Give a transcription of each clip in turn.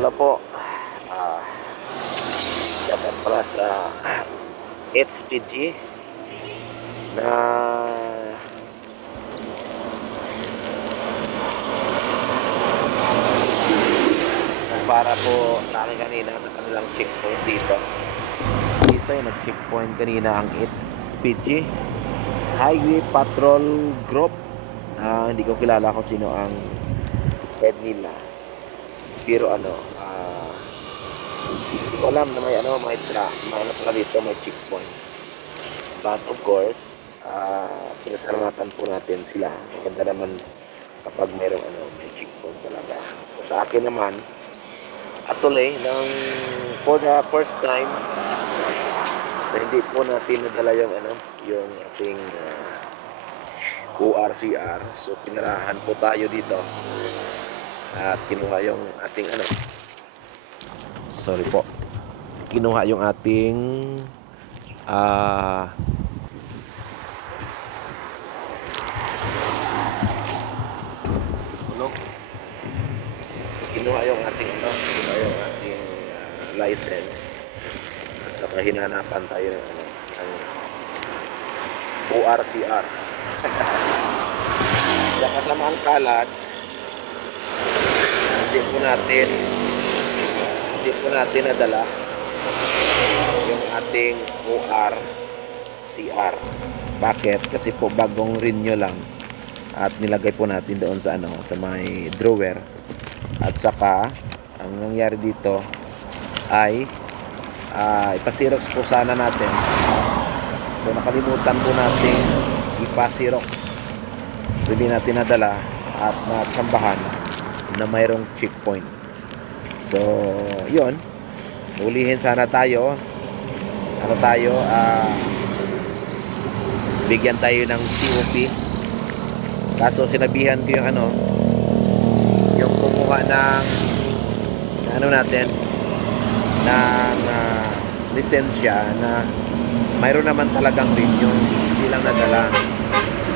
Hello po. Ah, dapat pala sa HPG na para po sa akin kanina sa kanilang checkpoint dito. Dito yung nag-checkpoint kanina ang HPG Highway Patrol Group. Ah, hindi ko kilala kung sino ang head nila. Pero ano, ah, hindi ko alam na may ano, may tra, may ano pala dito, may checkpoint. But of course, ah, pinasalamatan po natin sila. Maganda naman kapag mayroong ano, may checkpoint talaga. So, sa akin naman, atuloy ng for the first time na hindi po natin nadala yung ano, yung ating ah, ORCR. So, pinarahan po tayo dito at kinuha yung ating ano. Sorry po. Kinuha yung ating ah ano kinuha yung ating ano kinuha yung ating ah, license. At saka hinanapan tayo ng ano ng ORCR sa kasamaan kalad po natin. Hindi po natin nadala yung ating OR CR bakit? kasi po bagong renew lang. At nilagay po natin doon sa ano sa may drawer. At saka ang nangyari dito ay uh, ipasirox po sana natin. So nakalimutan po natin ipasirox so hindi natin nadala at natsambahan na mayroong checkpoint. So, yun. Ulihin sana tayo. Ano tayo? ah bigyan tayo ng TOP. Kaso sinabihan ko yung ano, yung kumuha ng ano natin ng ah, lisensya na mayroon naman talagang yung hindi lang nadala.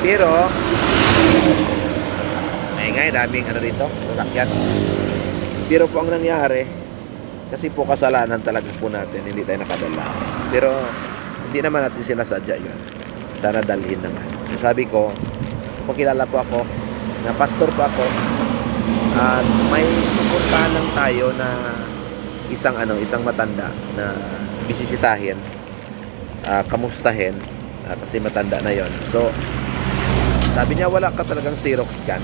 Pero maingay, daming ano dito, sasakyan. Pero po ang nangyari, kasi po kasalanan talaga po natin, hindi tayo nakadala. Pero hindi naman natin sinasadya yun. Sana dalhin naman. So sabi ko, pakilala po ako, na pastor po ako, at may pupuntahan lang tayo na isang ano, isang matanda na bisisitahin, ah, kamustahin, ah, kasi matanda na yon. So, sabi niya wala ka talagang Xerox scan.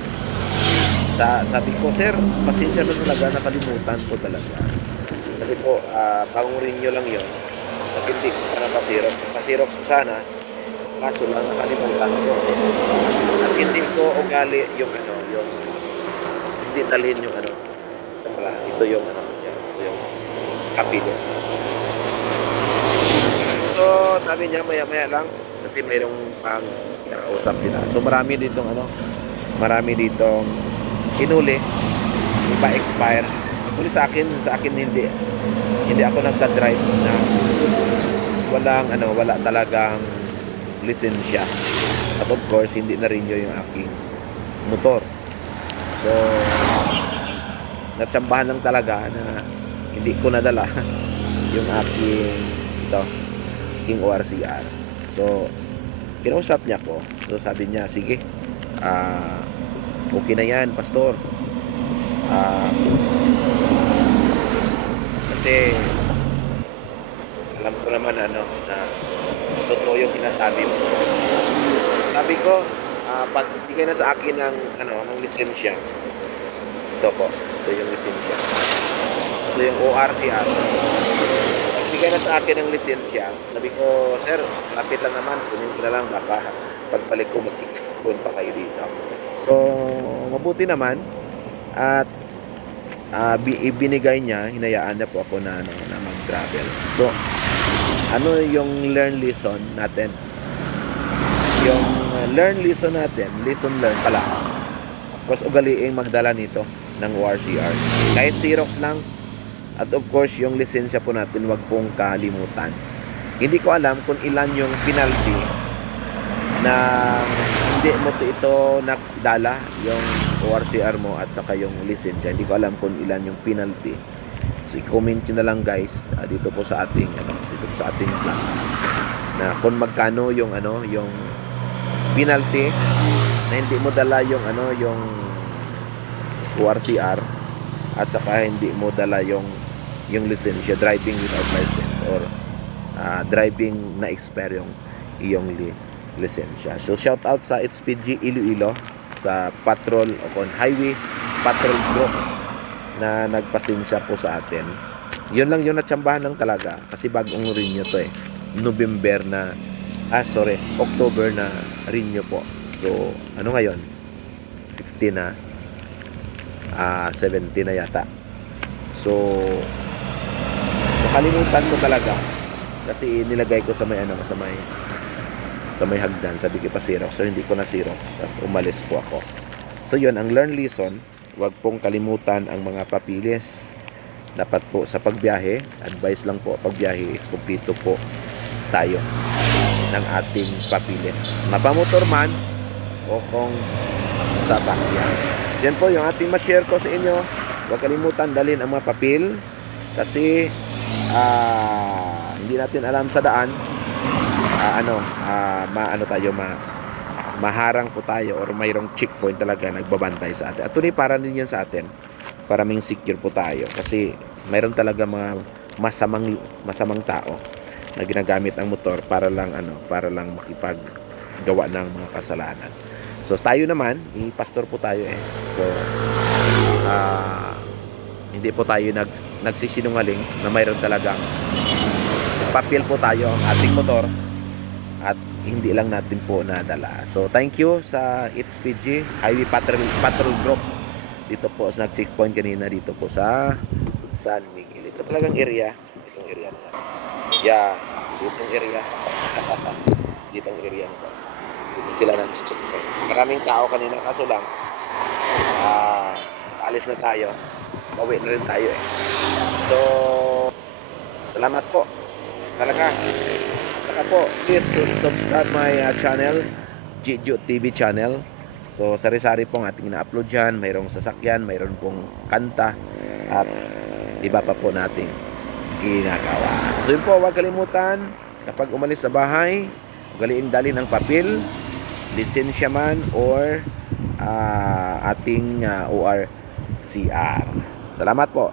Sa, sabi ko, sir, pasensya na talaga, nakalimutan ko talaga. Kasi po, ah, bagong renew lang yon. At hindi ko para pa-Xerox. Pa-Xerox ko sana, kaso lang nakalimutan ko. At hindi ko ugali yung ano, yung hindi talhin yung ano. Ito pala, ito yung ano, ito yung kapilis. So, sabi niya maya-maya lang kasi mayroong pang nakausap sila. So, marami ditong ano, marami ditong hinuli, iba expire. Actually sa akin, sa akin hindi hindi ako nagda-drive na walang ano, wala talagang lisensya. At of course, hindi na rin yung aking motor. So, natsambahan lang talaga na hindi ko nadala yung aking ito, aking ORCR. So, kinausap niya ko. So, sabi niya, sige, ah, okay na yan, pastor. Ah, kasi, alam ko naman ano, na totoo yung sinasabi mo. Sabi ko, ah, pag bigay na sa akin ng, ano, ng lisensya, ito po, ito yung lisensya. Ito yung ORCR. Bigay na sa akin ng lisensya, sabi ko, sir, lapit lang naman, kunin ko na lang, baka pagbalik ko mag-checkpoint pa kayo dito. So, mabuti naman, at ah, bi- ibinigay niya, hinayaan niya po ako na, ano, na mag-travel. So, ano yung learn lesson natin? Yung uh, learn lesson natin, lesson learn pala. Tapos ugaliing magdala nito ng ORCR. Kahit Xerox lang, at of course, yung lisensya po natin, wag pong kalimutan. Hindi ko alam kung ilan yung penalty na hindi mo to ito nakdala yung ORCR mo at saka yung lisensya. Hindi ko alam kung ilan yung penalty So i-comment nyo na lang guys dito po sa ating ano dito po sa ating vlog na kung magkano yung ano yung penalty na hindi mo dala yung ano yung ORCR at saka hindi mo dala yung yung lisensya driving without license or ah, driving na expire yung iyong li, lisensya. So shout out sa HPG Iloilo sa patrol o kon highway patrol group na nagpasensya po sa atin. Yun lang yung natsambahan lang talaga kasi bagong renew to eh. November na ah sorry, October na renew po. So ano ngayon? 15 na ah 17 na yata. So nakalimutan ko talaga. Kasi nilagay ko sa may ano sa may sa may hagdan. Sabi ko pa Xerox so hindi ko na Xerox at umalis po ako. So yun ang learn lesson wag pong kalimutan ang mga papilis. Dapat po sa pagbiyahe advice lang po pagbiyahe is kumpleto po tayo ng ating papilis. Mapamotor man o kung sasakyan. Yan po yung ating ma-share ko sa inyo. Huwag kalimutan dalhin ang mga papel kasi ah, hindi natin alam sa daan ah, ano ah, maano tayo ma maharang po tayo or mayroong checkpoint talaga nagbabantay sa atin. At tunay para din yan sa atin para may secure po tayo kasi mayroon talaga mga masamang masamang tao na ginagamit ang motor para lang ano para lang makipaggawa ng mga kasalanan. So tayo naman, i pastor po tayo eh. So ah hindi po tayo nag nagsisinungaling na mayroon talagang papel po tayo ang ating motor at hindi lang natin po nadala. So thank you sa HPG Highway Patrol, Patrol Group dito po sa nag-checkpoint kanina dito po sa San Miguel. Ito talagang area. Itong area na. Yeah, itong area. ditong area na to. Dito sila nag-checkpoint. Maraming tao kanina kaso lang ah alis na tayo. Pauwi na rin tayo eh. So, salamat po. Talaga. Saka po, please su- subscribe my uh, channel, Jijo TV channel. So, sari-sari pong ating ina-upload dyan. Mayroong sasakyan, mayroon pong kanta, at iba pa po nating ginagawa. So, yun po, huwag kalimutan, kapag umalis sa bahay, galiin dalhin ang papel, lisensya man, or ah, ating ah, ORCR. Salamat po.